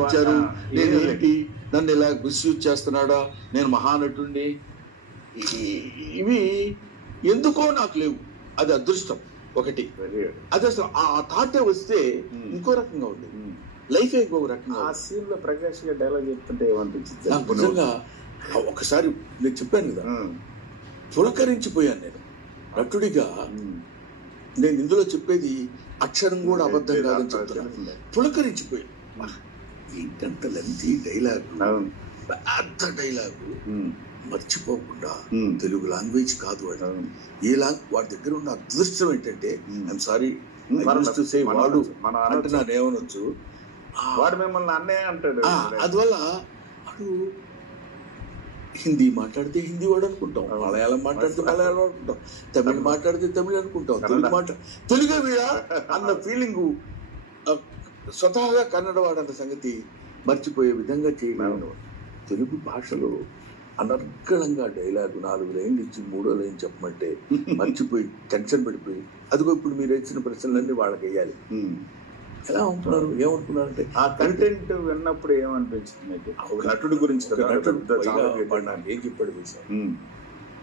వచ్చారు, నేను ఏంటి, నన్ను ఇలా మిస్యూజ్ చేస్తున్నాడా, నేను మహానటుడిని, ఇవి ఎందుకో నాకు లేవు. అది అదృష్టం ఒకటి. అది అసలు ఆ థాటే వస్తే ఇంకో రకంగా ఉండేది, లైఫ్ ఇంకో రకంగా. ఆ సీన్ లో ప్రకాష్ గారు డైలాగ్ చెప్తుంటే ఏమనిపించింది? నాకు నిజంగా ఒకసారి నేను చెప్పాను కదా, పులకరించిపోయాను నేను నటుడిగా. నేను ఇందులో చెప్పేది అక్షరం కూడా అబద్ధం కాదని చెప్తున్నాను. పులకరించిపోయాను. ఏంటంత లెంతీ డైలాగు, పెద్ద డైలాగు, మర్చిపోకుండా తెలుగు లాంగ్వేజ్ కాదు వాడు. వాడి దగ్గర ఉన్న అదృష్టం ఏంటంటే, ఐఎమ్ సారీ వాడు అంటున్నాను, ఏమనొచ్చు, వాడు మిమ్మల్ని అన్నయ్య అంటాడు. అందువల్ల వాడు హిందీ మాట్లాడితే హిందీ వాడు అనుకుంటాం, మలయాళం మాట్లాడితే మలయాళం అనుకుంటాం, తమిళ్ మాట్లాడితే తమిళ్ అనుకుంటాం, తెలుగే వీడా అన్న ఫీలింగు స్వతహాగా కన్నడ వాడన్న సంగతి మర్చిపోయే విధంగా చేయలేను. తెలుగు భాషలో అనర్గళంగా డైలాగు 4 లైన్లు ఇచ్చి 3వ లైన్ చెప్పమంటే మర్చిపోయి టెన్షన్ పడిపోయి, అదిగో ఇప్పుడు మీరు ఇచ్చిన ప్రశ్నలన్నీ వాళ్ళకి వేయాలి. ఎలా ఉంటున్నారు, ఏమనుకున్నారంటే ఆ కంటెంట్ విన్నప్పుడు ఏమనిపించింది? నటుడి గురించి నాకు ఏం చెప్పాడు తెలుసా,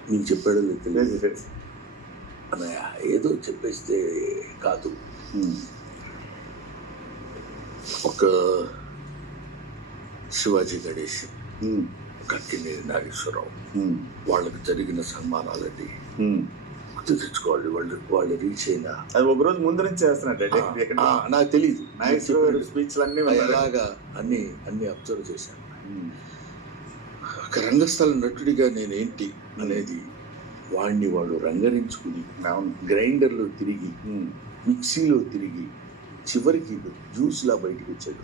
నీకు చెప్పాడో తెలియదు అన్నయ్య, ఏదో చెప్పేస్తే కాదు. ఒక శివాజీ గణేష్, కక్కినేని నాగేశ్వరరావు, వాళ్ళకి జరిగిన సన్మానాలన్నీ గుర్తు తెచ్చుకోవాలి. వాళ్ళు రీచ్ అయినా అది ఒక రోజు ముందు నుంచి చేస్తున్నట్టు నాకు తెలియదు. నాగేశ్వర స్పీచ్ అలాగా అన్ని అబ్జర్వ్ చేశాను. ఒక రంగస్థల నటుడిగా నేనేంటి అనేది వాడు రంగరించుకుని, గ్రైండర్లో తిరిగి, మిక్సీలో తిరిగి, చివరికి జ్యూస్ లా బయటకు వచ్చాడు.